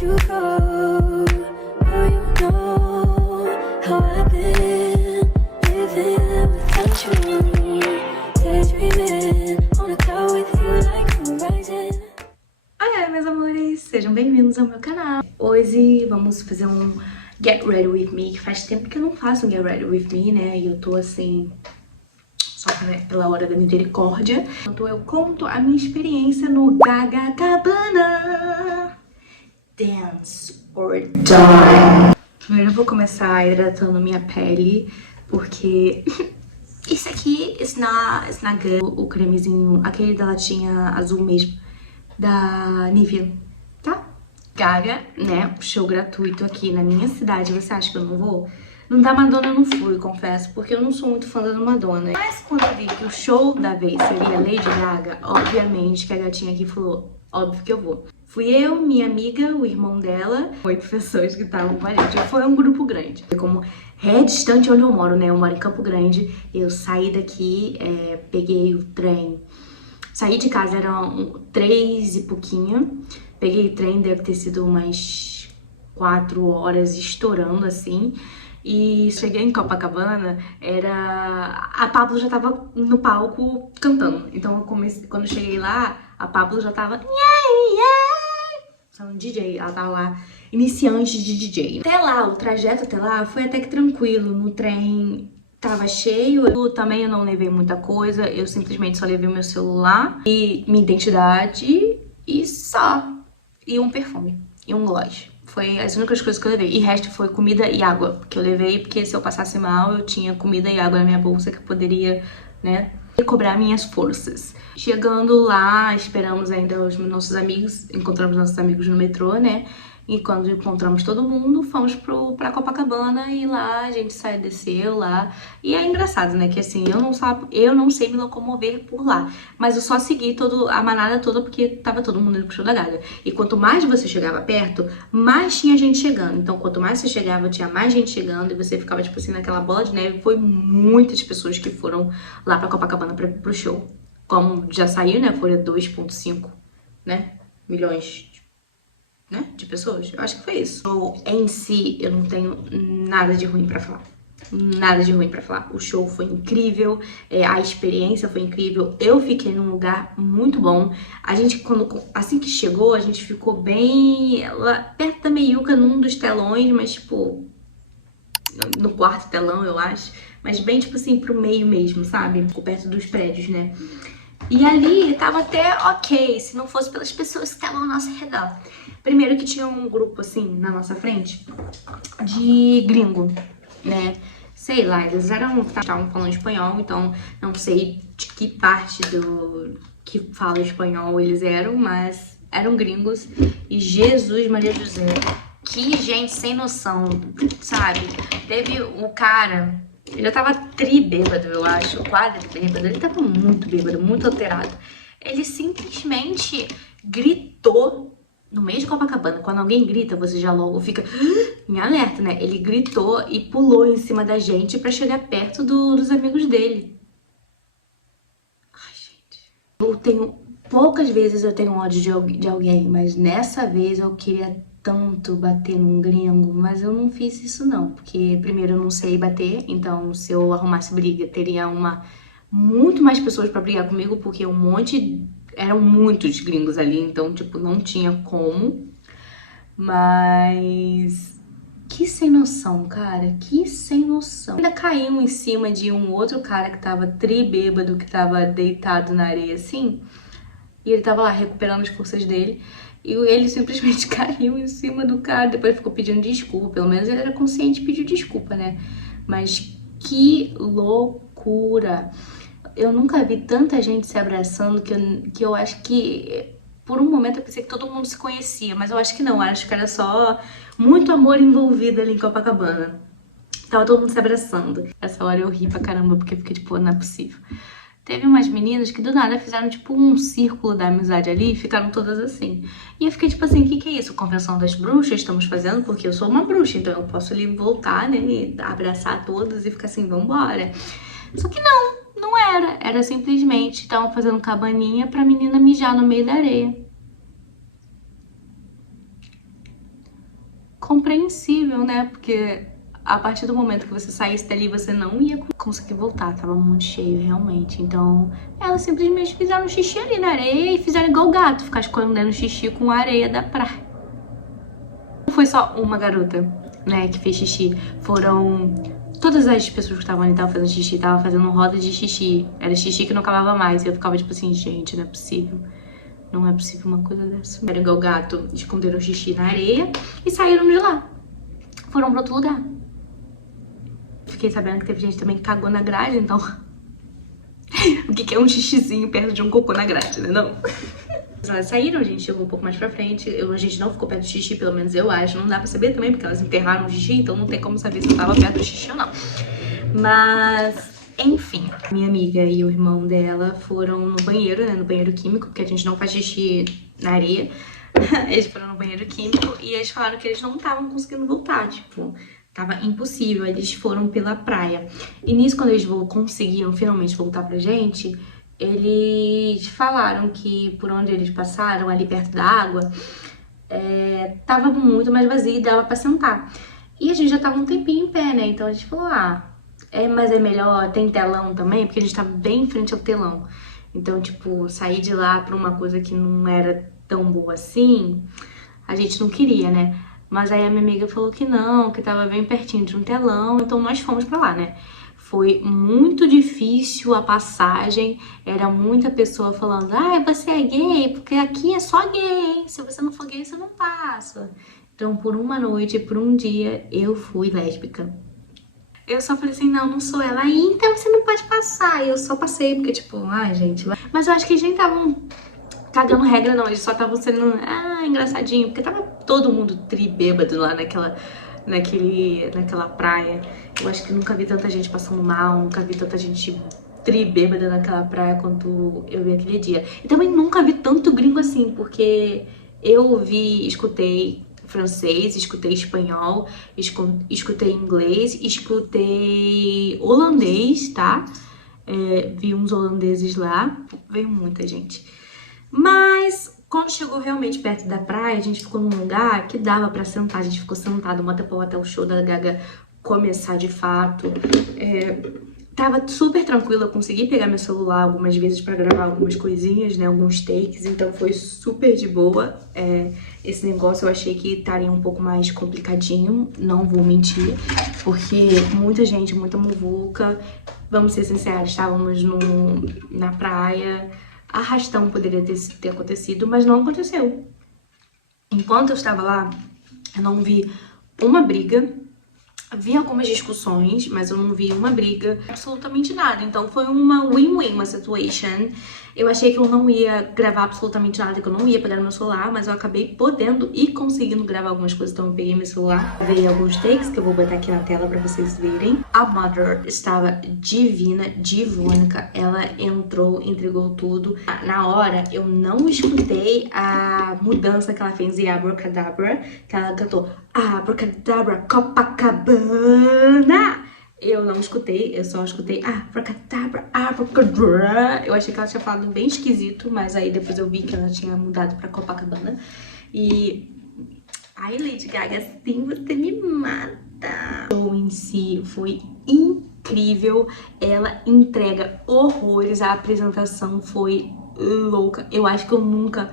let you go. Oh, you know how I've been living without you. Daydreaming on a cloud with you like horizon. Ai, meus amores, sejam bem-vindos ao meu canal. Hoje vamos fazer um Get Ready With Me, que faz tempo que eu não faço um Get Ready With Me, né? E eu tô assim, só pela hora da misericórdia. Então eu conto a minha experiência no Gaga Cabana Dance or Die. Primeiro eu vou começar hidratando minha pele, porque isso aqui is not good. O cremezinho, aquele da latinha azul mesmo, da Nivea, tá? Gaga, né? Show gratuito aqui na minha cidade. Você acha que eu não vou? No da Madonna eu não fui, confesso, porque eu não sou muito fã da Madonna. Mas quando eu vi que o show da vez seria Lady Gaga, obviamente que a gatinha aqui falou, óbvio que eu vou. Fui eu, minha amiga, o irmão dela, 8 pessoas que estavam com a gente. Foi um grupo grande. Como é distante onde eu moro, né? Eu moro em Campo Grande. Eu saí daqui, peguei o trem. Saí de casa, eram 3 e pouquinho. Peguei o trem, deve ter sido umas 4 horas estourando, assim. E cheguei em Copacabana, a Pablo já tava no palco cantando. Então eu comecei, quando eu cheguei lá, a Pablo já tava sendo DJ, ela tava lá, iniciante de DJ. Até lá, o trajeto até lá foi até que tranquilo. No trem tava cheio, eu não levei muita coisa, eu simplesmente só levei o meu celular e minha identidade e só. E um perfume, e um gloss. Foi as únicas coisas que eu levei. E o resto foi comida e água, que eu levei porque se eu passasse mal, eu tinha comida e água na minha bolsa que poderia, né, recobrar minhas forças. Chegando lá, esperamos ainda os nossos amigos, encontramos nossos amigos no metrô, né? E quando encontramos todo mundo, fomos pra Copacabana e lá a gente desceu lá. E é engraçado, né? Que assim, eu não sei me locomover por lá. Mas eu só segui a manada toda porque tava todo mundo indo pro show da Gaga. E quanto mais você chegava perto, mais tinha gente chegando. Então quanto mais você chegava, tinha mais gente chegando. E você ficava tipo assim naquela bola de neve. Foi muitas pessoas que foram lá pra Copacabana pro show. Como já saiu, né? Foi 2,5, né? Milhões de pessoas. Eu acho que foi isso. Em si, eu não tenho nada de ruim pra falar. Nada de ruim pra falar. O show foi incrível, a experiência foi incrível. Eu fiquei num lugar muito bom. A gente, assim que chegou, a gente ficou bem lá perto da meiuca, num dos telões, mas tipo, no quarto telão, eu acho. Mas bem, tipo assim, pro meio mesmo, sabe? Ficou perto dos prédios, né? E ali tava até ok, se não fosse pelas pessoas que estavam ao nosso redor. Primeiro que tinha um grupo, assim, na nossa frente, de gringo, né? Sei lá, eles estavam falando espanhol, então não sei de que parte do que fala espanhol eles eram, mas eram gringos. E Jesus, Maria José, que gente sem noção, sabe? Teve o cara... Ele já tava tri-bêbado, eu acho, quadri-bêbado. Ele tava muito bêbado, muito alterado. Ele simplesmente gritou no meio de Copacabana. Quando alguém grita, você já logo fica em alerta, né? Ele gritou e pulou em cima da gente pra chegar perto dos amigos dele. Ai, gente. Poucas vezes eu tenho ódio de alguém, mas nessa vez eu queria tanto bater num gringo, mas eu não fiz isso não, porque primeiro eu não sei bater, então se eu arrumasse briga, teria muito mais pessoas pra brigar comigo, porque eram muitos gringos ali, então tipo, não tinha como. Mas que sem noção, cara, que sem noção. Ainda caímos em cima de um outro cara que tava tri-bêbado, que tava deitado na areia assim, e ele tava lá recuperando as forças dele. E ele simplesmente caiu em cima do cara, depois ficou pedindo desculpa. Pelo menos ele era consciente e pediu desculpa, né? Mas que loucura! Eu nunca vi tanta gente se abraçando que eu acho que... Por um momento eu pensei que todo mundo se conhecia, mas eu acho que não. Eu acho que era só muito amor envolvido ali em Copacabana. Tava todo mundo se abraçando. Essa hora eu ri pra caramba, porque eu fiquei tipo, não é possível. Teve umas meninas que do nada fizeram tipo um círculo da amizade ali e ficaram todas assim. E eu fiquei tipo assim, o que é isso? Convenção das bruxas estamos fazendo? Porque eu sou uma bruxa, então eu posso ali voltar, né, e abraçar todas e ficar assim, vambora. Só que não era. Era simplesmente, estavam fazendo cabaninha pra menina mijar no meio da areia. compreensível, né? Porque a partir do momento que você saísse dali, você não ia conseguir voltar, tava muito cheio, realmente. Então, elas simplesmente fizeram xixi ali na areia e fizeram igual o gato, ficar escondendo xixi com a areia da praia. Não foi só uma garota, né, que fez xixi, foram... Todas as pessoas que estavam ali estavam fazendo xixi, estavam fazendo roda de xixi. Era xixi que não acabava mais, e eu ficava tipo assim, gente, não é possível. Não é possível uma coisa dessa. Era igual o gato, esconderam xixi na areia e saíram de lá. Foram pra outro lugar. Fiquei sabendo que teve gente também que cagou na grade, então... o que é um xixizinho perto de um cocô na grade, né? Não. Elas saíram, a gente chegou um pouco mais pra frente. A gente não ficou perto do xixi, pelo menos eu acho. Não dá pra saber também, porque elas enterraram o xixi, então não tem como saber se eu tava perto do xixi ou não. Mas, enfim. Minha amiga e o irmão dela foram no banheiro, né? No banheiro químico, porque a gente não faz xixi na areia. Eles foram no banheiro químico e eles falaram que eles não estavam conseguindo voltar, tipo... Tava impossível, eles foram pela praia. E nisso, quando eles conseguiram finalmente voltar pra gente, eles falaram que por onde eles passaram, ali perto da água, tava muito mais vazio e dava pra sentar. E a gente já tava um tempinho em pé, né? Então a gente falou, mas é melhor, tem telão também, porque a gente tava bem em frente ao telão. Então, tipo, sair de lá pra uma coisa que não era tão boa assim, a gente não queria, né? Mas aí a minha amiga falou que não, que tava bem pertinho de um telão, então nós fomos pra lá, né? Foi muito difícil a passagem, era muita pessoa falando, você é gay, porque aqui é só gay, hein? Se você não for gay, você não passa. Então, por uma noite, por um dia, eu fui lésbica. Eu só falei assim, não sou ela. Aí, então você não pode passar. E eu só passei, porque tipo, gente... Mas eu acho que eles nem estavam... cagando regra não, eles só estavam sendo, engraçadinho, porque tava todo mundo tribêbado lá naquela praia. Eu acho que nunca vi tanta gente passando mal, nunca vi tanta gente tribêbada naquela praia quanto eu vi aquele dia. E também nunca vi tanto gringo assim, porque eu escutei francês, escutei espanhol, escutei inglês, escutei holandês, tá? Vi uns holandeses lá, veio muita gente. Mas quando chegou realmente perto da praia, a gente ficou num lugar que dava pra sentar. A gente ficou sentado uma tempão até o show da Gaga começar de fato. Tava super tranquila, eu consegui pegar meu celular algumas vezes pra gravar algumas coisinhas, né, alguns takes, então foi super de boa. Esse negócio eu achei que estaria um pouco mais complicadinho, não vou mentir, porque muita gente, muita muvuca, vamos ser sinceros, estávamos na praia, arrastão poderia ter acontecido, mas não aconteceu. Enquanto eu estava lá, eu não vi uma briga. Vi algumas discussões, mas eu não vi uma briga, absolutamente nada. Então foi uma win-win, uma situation. Eu achei que eu não ia gravar absolutamente nada, que eu não ia pegar no meu celular, mas eu acabei podendo e conseguindo gravar algumas coisas, então eu peguei meu celular. Veio alguns takes que eu vou botar aqui na tela pra vocês verem. A Mother estava divina, divônica, ela entrou, entregou tudo. Na hora, eu não escutei a mudança que ela fez em Abracadabra, que ela cantou Abracadabra, Copacabana. Eu não escutei, eu só escutei Abracadabra, Abracadabra. Eu achei que ela tinha falado bem esquisito, mas aí depois eu vi que ela tinha mudado pra Copacabana. E... ai, Lady Gaga, assim você me mata. O show em si foi incrível. Ela entrega horrores. A apresentação foi louca. Eu acho que eu nunca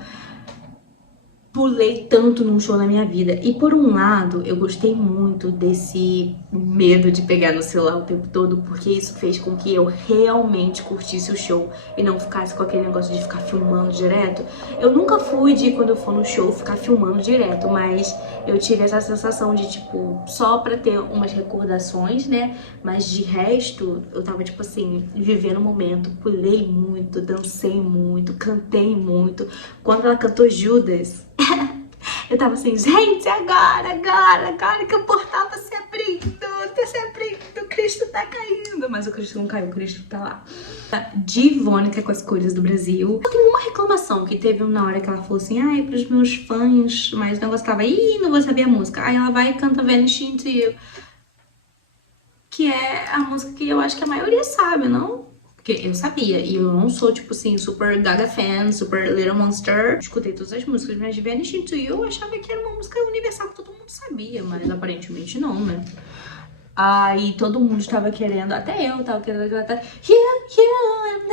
pulei tanto num show na minha vida. E por um lado, eu gostei muito desse medo de pegar no celular o tempo todo, porque isso fez com que eu realmente curtisse o show e não ficasse com aquele negócio de ficar filmando direto. Eu nunca fui de, quando eu for no show, ficar filmando direto, mas eu tive essa sensação de, tipo, só pra ter umas recordações, né? Mas de resto, eu tava, tipo assim, vivendo o momento. Pulei muito, dancei muito, cantei muito. Quando ela cantou Judas, eu tava assim, gente, agora que o portal tá se abrindo, Cristo tá caindo. Mas o Cristo não caiu, o Cristo tá lá. Divônica com as cores do Brasil. Só tem uma reclamação que teve na hora que ela falou assim, pros meus fãs, mas não gostava, não vou saber a música. Aí ela vai e canta Vanishing to You, que é a música que eu acho que a maioria sabe, não? Porque eu sabia, e eu não sou, tipo assim, super Gaga fan, super Little Monster. Escutei todas as músicas, mas Vanishing to You eu achava que era uma música universal que todo mundo sabia, mas aparentemente não, né? Aí todo mundo estava querendo, até eu tava querendo cantar you and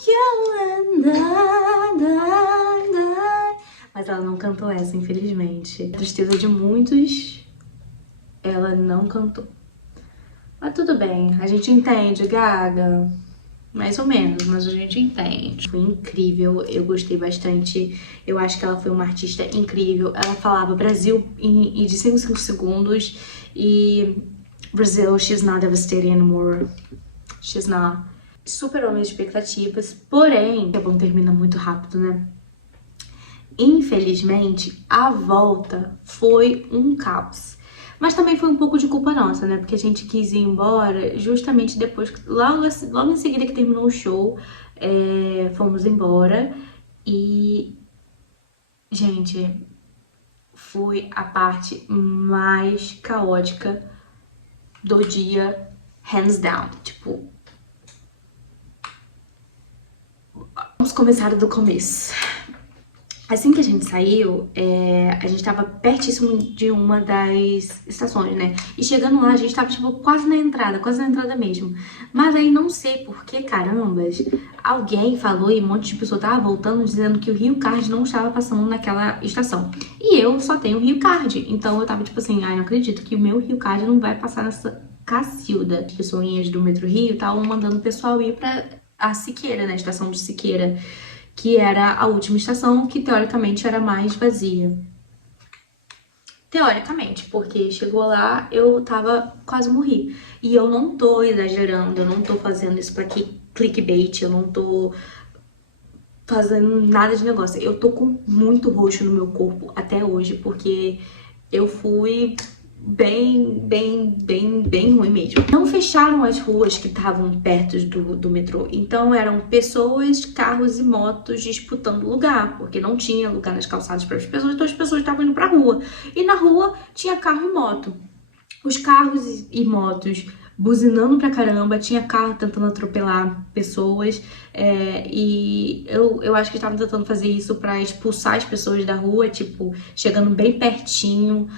I. Mas ela não cantou essa, infelizmente. A tristeza de muitos, ela não cantou. Mas tudo bem, a gente entende, Gaga. Mais ou menos, mas a gente entende. Foi incrível, eu gostei bastante. Eu acho que ela foi uma artista incrível. Ela falava Brasil em de 5 segundos. E Brazil, she's not devastating anymore. She's not. Superou minhas expectativas. Porém, o bom termina muito rápido, né? Infelizmente, a volta foi um caos. Mas também foi um pouco de culpa nossa, né? Porque a gente quis ir embora justamente depois, logo em seguida que terminou o show, fomos embora. E, gente, foi a parte mais caótica do dia, hands down. Tipo, vamos começar do começo. Assim que a gente saiu, a gente tava pertíssimo de uma das estações, né? E chegando lá, a gente tava, tipo, quase na entrada mesmo. Mas aí, não sei por que carambas, alguém falou e um monte de pessoa tava voltando dizendo que o Rio Card não estava passando naquela estação. E eu só tenho o Rio Card, então eu tava tipo assim, ai, não acredito que o meu Rio Card não vai passar nessa Cacilda. As pessoinhas do Metro Rio estavam mandando o pessoal ir pra a Siqueira, né? A estação de Siqueira, que era a última estação, que teoricamente era mais vazia. Teoricamente, porque chegou lá, eu quase morri. E eu não tô exagerando, eu não tô fazendo isso pra clickbait, eu não tô fazendo nada de negócio. Eu tô com muito roxo no meu corpo até hoje, porque eu fui bem ruim mesmo. Não fecharam as ruas que estavam perto do metrô, então eram pessoas, carros e motos disputando lugar, porque não tinha lugar nas calçadas para as pessoas, então as pessoas estavam indo pra rua. E na rua tinha carro e moto. Os carros e motos buzinando pra caramba, tinha carro tentando atropelar pessoas, e eu acho que estavam tentando fazer isso pra expulsar as pessoas da rua, tipo, chegando bem pertinho,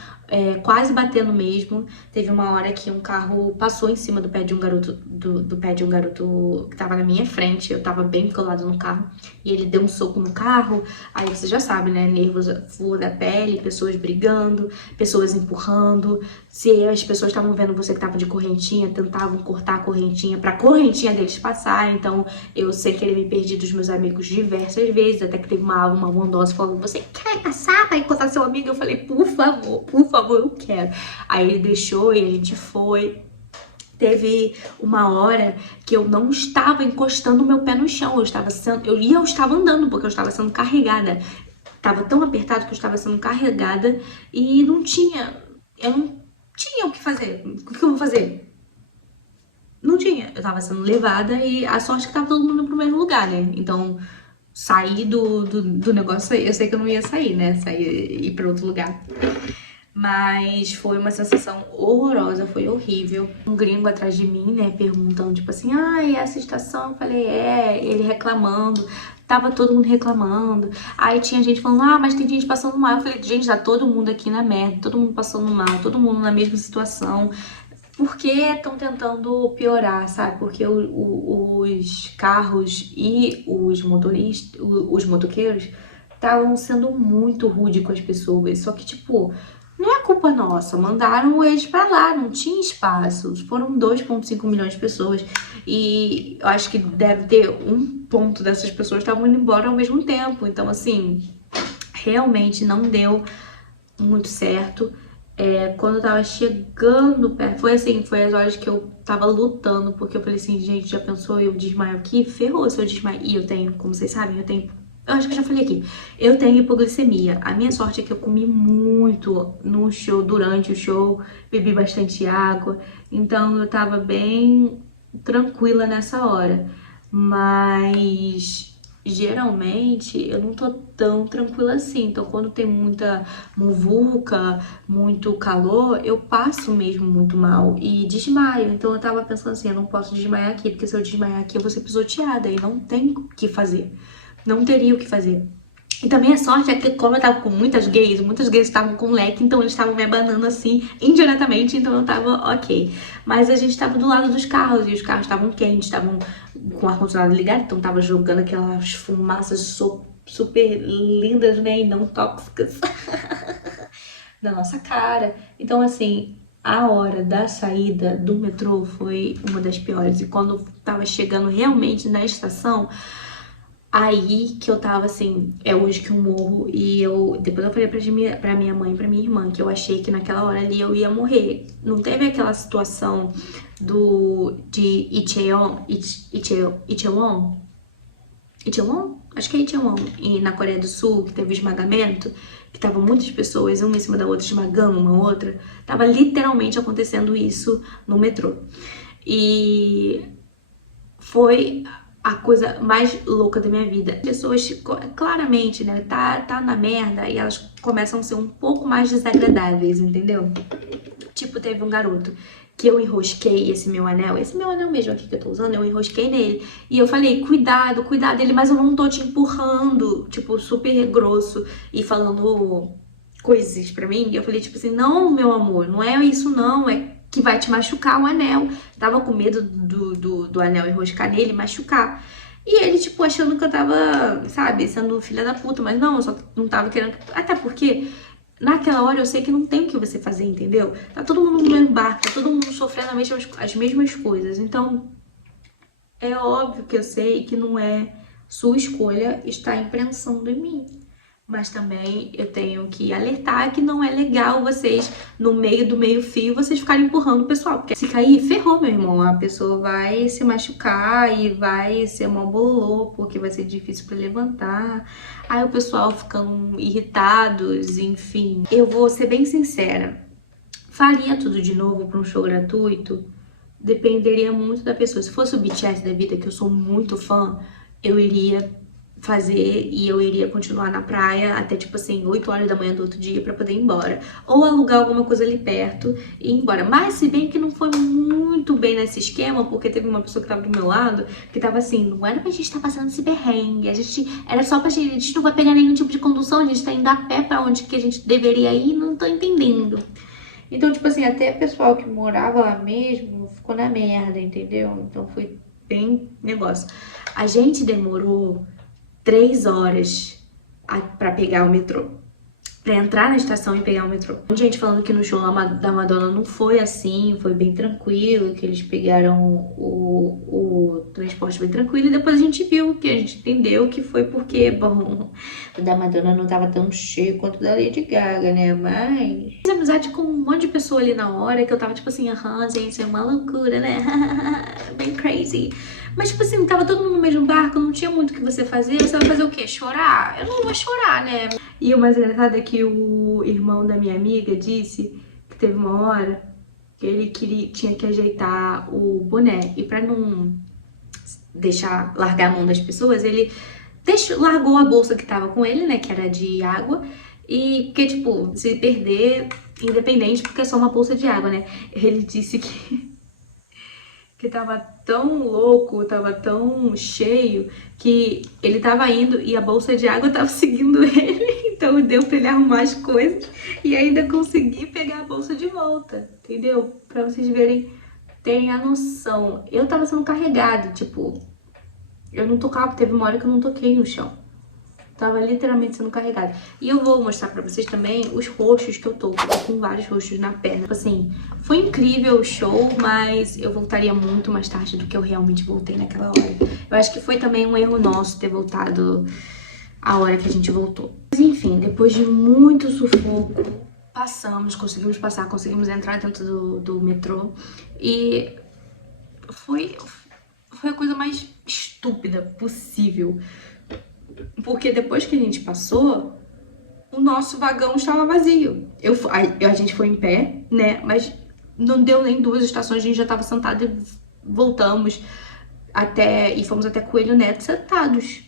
quase batendo mesmo. Teve uma hora que um carro passou em cima do pé de um garoto, do pé de um garoto que tava na minha frente, eu tava bem colado no carro, e ele deu um soco no carro. Aí você já sabe, né, nervos, flor da pele, pessoas brigando, pessoas empurrando. Se as pessoas estavam vendo você que tava de correntinha, tentavam cortar a correntinha pra correntinha deles passar. Então eu sem querer me perdi dos meus amigos diversas vezes, até que teve uma bondosa falando, você quer passar pra encontrar seu amigo? Eu falei, por favor, eu quero. Aí ele deixou e a gente foi. Teve uma hora que eu não estava encostando o meu pé no chão, eu estava andando, porque eu estava sendo carregada. Tava tão apertado que eu estava sendo carregada e eu não tinha o que fazer. O que eu vou fazer? Não tinha. Eu tava sendo levada e a sorte é que tava todo mundo pro mesmo lugar, né? Então, sair do negócio, eu sei que eu não ia sair, né? Ir pra outro lugar. Mas foi uma sensação horrorosa, foi horrível. Um gringo atrás de mim, né, perguntando, tipo assim, essa estação? Eu falei, ele reclamando. Tava todo mundo reclamando. Aí tinha gente falando, mas tem gente passando mal. Eu falei, gente, tá todo mundo aqui na merda, todo mundo passando mal, todo mundo na mesma situação. Por que estão tentando piorar, sabe? Porque os carros e os motoristas, os motoqueiros, estavam sendo muito rude com as pessoas. Só que, tipo, não é culpa nossa, mandaram eles pra lá, não tinha espaço. Foram 2,5 milhões de pessoas e eu acho que deve ter um ponto dessas pessoas estavam indo embora ao mesmo tempo. Então, assim, realmente não deu muito certo. Quando eu tava chegando perto, foi as horas que eu tava lutando, porque eu falei assim, gente, já pensou eu desmaio aqui? Ferrou se eu desmaio. E eu tenho, como vocês sabem, eu acho que eu já falei aqui, eu tenho hipoglicemia. A minha sorte é que eu comi muito no show, durante o show, bebi bastante água, então eu tava bem tranquila nessa hora. Mas geralmente eu não tô tão tranquila assim, então quando tem muita muvuca, muito calor, eu passo mesmo muito mal e desmaio. Então eu tava pensando assim, eu não posso desmaiar aqui, porque se eu desmaiar aqui eu vou ser pisoteada e não tem o que fazer. Não teria o que fazer. E também a sorte é que, como eu tava com muitas gays estavam com leque, então eles estavam me abanando assim, indiretamente, então eu tava ok. Mas a gente tava do lado dos carros, e os carros estavam quentes, estavam com o ar-condicionado ligado, então tava jogando aquelas fumaças super lindas, né, e não tóxicas na nossa cara. Então, assim, a hora da saída do metrô foi uma das piores. E quando tava chegando realmente na estação, aí que eu tava assim, é hoje que eu morro. E depois eu falei pra minha mãe e pra minha irmã que eu achei que naquela hora ali eu ia morrer. Não teve aquela situação de Itaewon? Acho que é Itaewon, e na Coreia do Sul, que teve esmagamento, que tava muitas pessoas, uma em cima da outra, esmagando uma outra. Tava literalmente acontecendo isso no metrô. E foi a coisa mais louca da minha vida. Pessoas, claramente, né, tá na merda e elas começam a ser um pouco mais desagradáveis, entendeu? Tipo, teve um garoto que eu enrosquei esse meu anel mesmo aqui que eu tô usando, eu enrosquei nele. E eu falei, cuidado, ele, mas eu não tô te empurrando, tipo, super grosso e falando coisas pra mim. E eu falei, tipo assim, não, meu amor, não é isso não, é que vai te machucar o anel. Tava com medo do anel enroscar nele e machucar. E ele, tipo, achando que eu tava, sabe, sendo filha da puta, mas não, eu só não tava querendo. Até porque naquela hora eu sei que não tem o que você fazer, entendeu? Tá todo mundo no mesmo barco, tá todo mundo sofrendo as mesmas coisas. Então, é óbvio que eu sei que não é sua escolha estar imprensando em mim. Mas também eu tenho que alertar que não é legal vocês, no meio do meio-fio, vocês ficarem empurrando o pessoal. Porque se cair, ferrou, meu irmão. A pessoa vai se machucar e vai ser mó bololô, porque vai ser difícil pra levantar. Aí o pessoal ficando irritados, enfim. Eu vou ser bem sincera. Faria tudo de novo pra um show gratuito? Dependeria muito da pessoa. Se fosse o BTS da vida, que eu sou muito fã, eu iria fazer e eu iria continuar na praia até tipo assim 8 horas da manhã do outro dia pra poder ir embora, ou alugar alguma coisa ali perto e ir embora. Mas se bem que não foi muito bem nesse esquema, porque teve uma pessoa que tava do meu lado que tava assim, não era pra gente estar passando esse perrengue, era só pra gente, a gente não vai pegar nenhum tipo de condução, a gente tá indo a pé pra onde que a gente deveria ir, não tô entendendo. Então, tipo assim, até o pessoal que morava lá mesmo ficou na merda, entendeu? Então foi bem negócio. A gente demorou 3 horas pra pegar o metrô. Pra entrar na estação e pegar o metrô. Muita gente falando que no show da Madonna não foi assim, foi bem tranquilo, que eles pegaram o transporte bem tranquilo. E depois a gente viu, que a gente entendeu que foi porque, bom, o da Madonna não tava tão cheio quanto o da Lady Gaga, né? Mas fiz amizade com um monte de pessoa ali na hora, que eu tava tipo assim, aham, gente, é uma loucura, né? Bem crazy. Mas, tipo assim, tava todo mundo no mesmo barco, não tinha muito o que você fazer. Você vai fazer o quê? Chorar? Eu não vou chorar, né? E o mais engraçado é que o irmão da minha amiga disse que teve uma hora que ele tinha que ajeitar o boné. E pra não largar a mão das pessoas, ele largou a bolsa que tava com ele, né? Que era de água. E porque, tipo, se perder, independente, porque é só uma bolsa de água, né? Ele disse que tava tão louco, tava tão cheio, que ele tava indo e a bolsa de água tava seguindo ele. Então deu pra ele arrumar as coisas e ainda conseguir pegar a bolsa de volta, entendeu? Pra vocês terem a noção. Eu tava sendo carregado, tipo, eu não tocava, teve uma hora que eu não toquei no chão. Tava literalmente sendo carregada. E eu vou mostrar pra vocês também os roxos que eu tô com vários roxos na perna. Tipo assim, foi incrível o show, mas eu voltaria muito mais tarde do que eu realmente voltei naquela hora. Eu acho que foi também um erro nosso ter voltado a hora que a gente voltou. Mas enfim, depois de muito sufoco, conseguimos entrar dentro do metrô. E foi a coisa mais estúpida possível. Porque depois que a gente passou, o nosso vagão estava vazio. A gente foi em pé, né? Mas não deu nem 2 estações, a gente já estava sentado e voltamos e fomos até Coelho Neto sentados.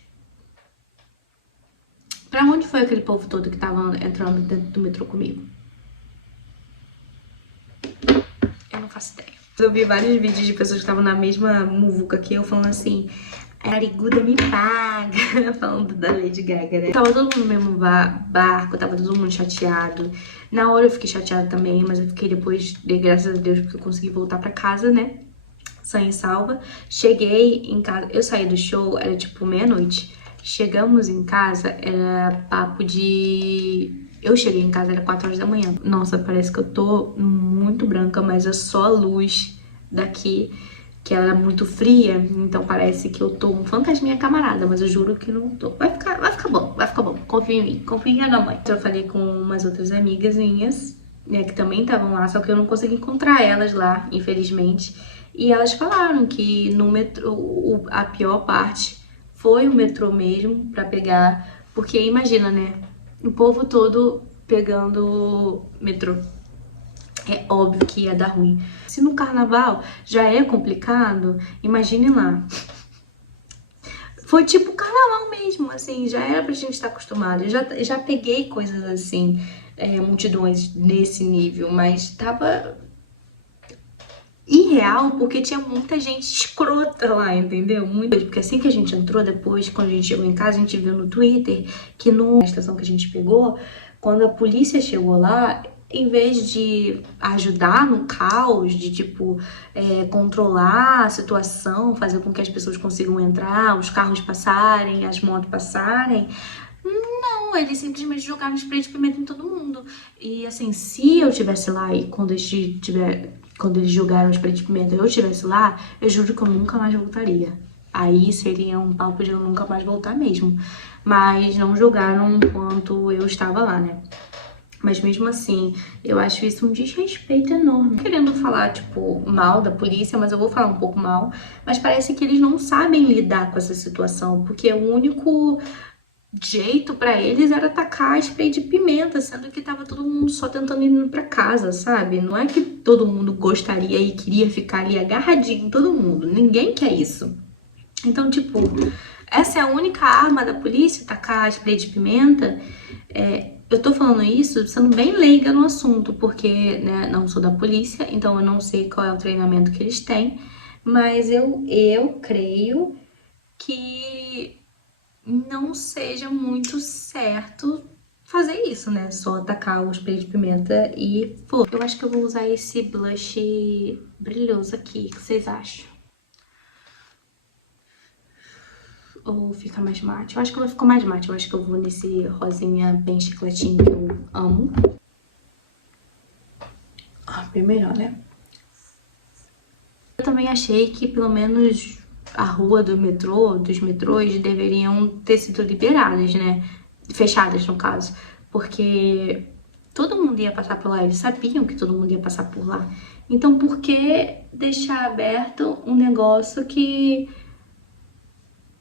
Pra onde foi aquele povo todo que tava entrando dentro do metrô comigo? Eu não faço ideia. Eu vi vários vídeos de pessoas que estavam na mesma muvuca que eu, falando assim, A nariguda me paga, falando da Lady Gaga, né? Tava todo mundo no mesmo barco, tava todo mundo chateado. Na hora eu fiquei chateada também, mas eu fiquei depois, dei graças a Deus, porque eu consegui voltar pra casa, né? Sã e salva. Cheguei em casa, eu saí do show, era tipo meia-noite. Chegamos em casa, era papo de... Eu cheguei em casa, era 4 horas da manhã. Nossa, parece que eu tô muito branca, mas é só a luz daqui, que ela é muito fria, então parece que eu tô um fantasminha camarada, mas eu juro que não tô. Vai ficar bom, vai ficar bom. Confia em mim, confia na mãe. Então eu falei com umas outras amigas minhas, né, que também estavam lá, só que eu não consegui encontrar elas lá, infelizmente. E elas falaram que no metrô, a pior parte foi o metrô mesmo pra pegar, porque imagina, né, o povo todo pegando metrô. É óbvio que ia dar ruim. Se no carnaval já é complicado, imagine lá. Foi tipo carnaval mesmo, assim, já era pra gente estar acostumado. Eu já peguei coisas assim, multidões nesse nível, mas tava irreal porque tinha muita gente escrota lá, entendeu? Muito. Porque assim que a gente entrou, depois, quando a gente chegou em casa, a gente viu no Twitter que na estação que a gente pegou, quando a polícia chegou lá, em vez de ajudar no caos, de tipo controlar a situação, fazer com que as pessoas consigam entrar, os carros passarem, as motos passarem, não, eles simplesmente jogaram spray de pimenta em todo mundo. E assim, se eu tivesse lá e quando eles jogaram spray de pimenta e eu estivesse lá, eu juro que eu nunca mais voltaria. Aí seria um papo de eu nunca mais voltar mesmo. Mas não jogaram enquanto eu estava lá, né? Mas mesmo assim, eu acho isso um desrespeito enorme. Querendo falar, tipo, mal da polícia, mas eu vou falar um pouco mal. Mas parece que eles não sabem lidar com essa situação, porque o único jeito pra eles era tacar spray de pimenta, sendo que tava todo mundo só tentando ir pra casa, sabe? Não é que todo mundo gostaria e queria ficar ali agarradinho, todo mundo. Ninguém quer isso. Então, tipo, essa é a única arma da polícia, tacar spray de pimenta. Eu tô falando isso sendo bem leiga no assunto, porque, né, não sou da polícia, então eu não sei qual é o treinamento que eles têm, mas eu creio que não seja muito certo fazer isso, né? Só atacar o spray de pimenta e pô. Eu acho que eu vou usar esse blush brilhoso aqui, o que vocês acham? Ou fica mais mate? Eu acho que eu vou ficar mais mate, eu acho que eu vou nesse rosinha bem chicletinho que eu amo. Bem melhor, né? Eu também achei que pelo menos a rua do metrô, dos metrôs, deveriam ter sido liberadas, né? Fechadas, no caso. Porque todo mundo ia passar por lá, eles sabiam que todo mundo ia passar por lá. Então, por que deixar aberto um negócio que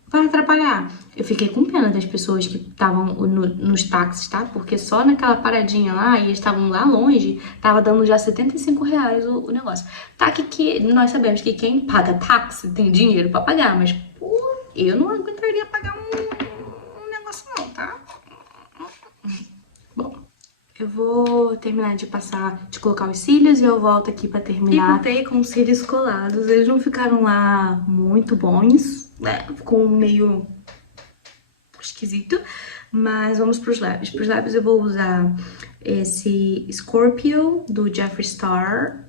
vai atrapalhar? Eu fiquei com pena das pessoas que estavam nos táxis, tá? Porque só naquela paradinha lá, e eles estavam lá longe, tava dando já R$ 75 o negócio. Tá que nós sabemos que quem paga táxi tem dinheiro pra pagar, mas, pô, eu não aguentaria pagar um negócio não, tá? Bom, eu vou terminar de colocar os cílios e eu volto aqui pra terminar. E voltei com os cílios colados, eles não ficaram lá muito bons, né? Ficou meio esquisito, mas vamos pros lábios. Pros lábios eu vou usar esse Scorpio do Jeffree Star.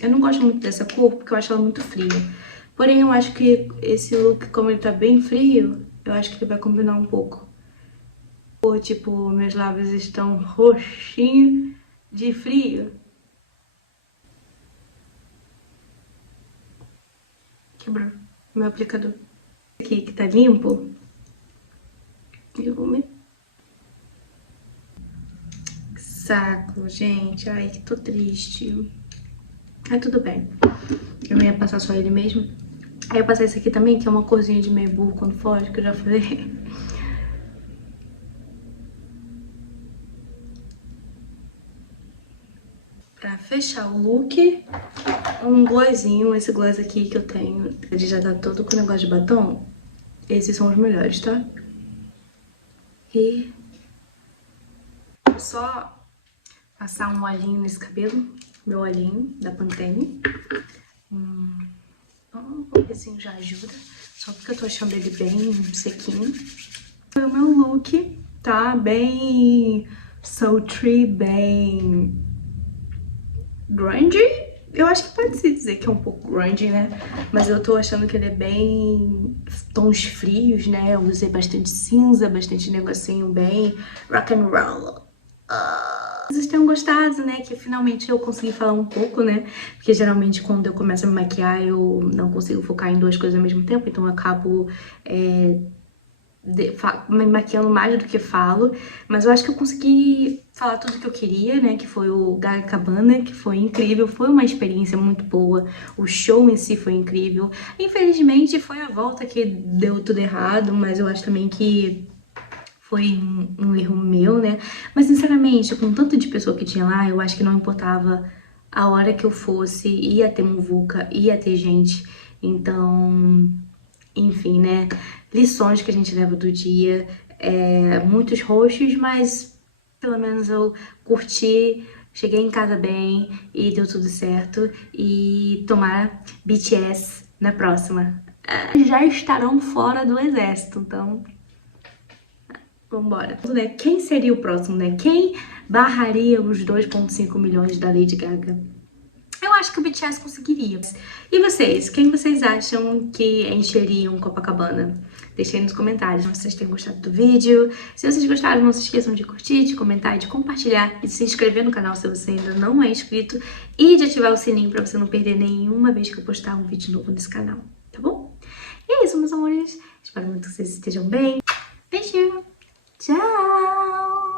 Eu não gosto muito dessa cor porque eu acho ela muito fria. Porém, eu acho que esse look, como ele tá bem frio, eu acho que ele vai combinar um pouco. Tipo, meus lábios estão roxinhos de frio. Quebrou meu aplicador. Aqui que tá limpo. Eu vou me... Saco, gente. Ai, que tô triste. Mas tudo bem. Eu não ia passar só ele mesmo. Aí eu passei esse aqui também, que é uma corzinha de meio burro quando foge, que eu já falei. Pra fechar o look, um glossinho, esse gloss aqui que eu tenho. Ele já tá todo com negócio de batom. Esses são os melhores, tá? E só passar um olhinho nesse cabelo, meu olhinho da Pantene. O pezinho já ajuda. Só porque eu tô achando ele bem sequinho. O meu look tá bem sultry, bem grunge. Eu acho que pode se dizer que é um pouco grunge, né? Mas eu tô achando que ele é bem tons frios, né? Eu usei bastante cinza, bastante negocinho bem rock and roll. Vocês tenham gostado, né? Que finalmente eu consegui falar um pouco, né? Porque geralmente quando eu começo a me maquiar eu não consigo focar em duas coisas ao mesmo tempo. Então eu acabo me maquiando mais do que falo, mas eu acho que eu consegui falar tudo que eu queria, né, que foi o Gaga Cabana, que foi incrível, foi uma experiência muito boa, o show em si foi incrível. Infelizmente foi a volta que deu tudo errado, mas eu acho também que foi um erro meu, né, mas sinceramente, com tanto de pessoa que tinha lá, eu acho que não importava a hora que eu fosse, ia ter muvuca, ia ter gente, então... Enfim, né? Lições que a gente leva do dia. Muitos roxos, mas pelo menos eu curti. Cheguei em casa bem e deu tudo certo. E tomara BTS na próxima. Já estarão fora do exército, então... Vambora. Quem seria o próximo, né? Quem barraria os 2,5 milhões da Lady Gaga? Eu acho que o BTS conseguiria. E vocês? Quem vocês acham que encheriam Copacabana? Deixem aí nos comentários se vocês tenham gostado do vídeo. Se vocês gostaram, não se esqueçam de curtir, de comentar, de compartilhar e de se inscrever no canal se você ainda não é inscrito e de ativar o sininho pra você não perder nenhuma vez que eu postar um vídeo novo nesse canal, tá bom? E é isso, meus amores. Espero muito que vocês estejam bem. Beijo! Tchau!